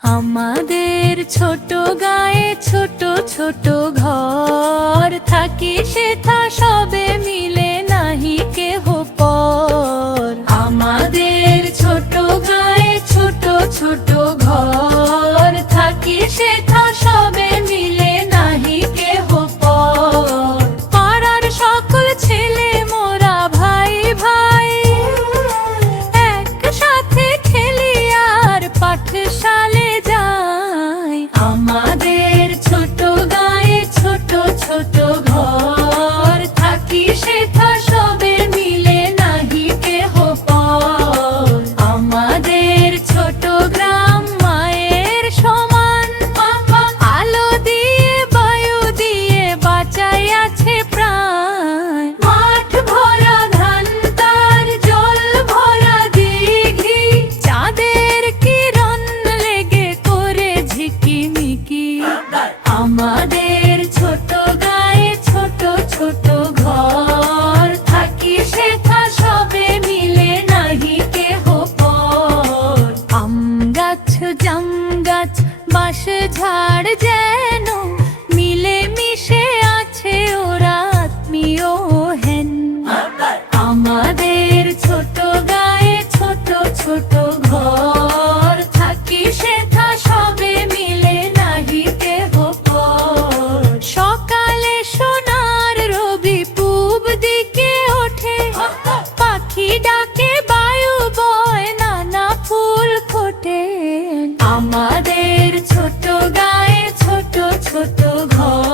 আমাদের ছোট গায়ে ছোট ছোট ঘর থাকি সেথা আমাদের পাশ ঝাড় যেন মিলে মিশে আছে ওরা আত্মীয় হেন। আমাদের ছোট গায়ে ছোট ছোট ঘর, থাকি সেথা সবে মিলে নাহিতে হোক সকালে সোনার রবি দিকে ওঠে, পাখি ডাকে বায়ু বয়, নানা ফুল ফোটে। আমার ছোট ঘর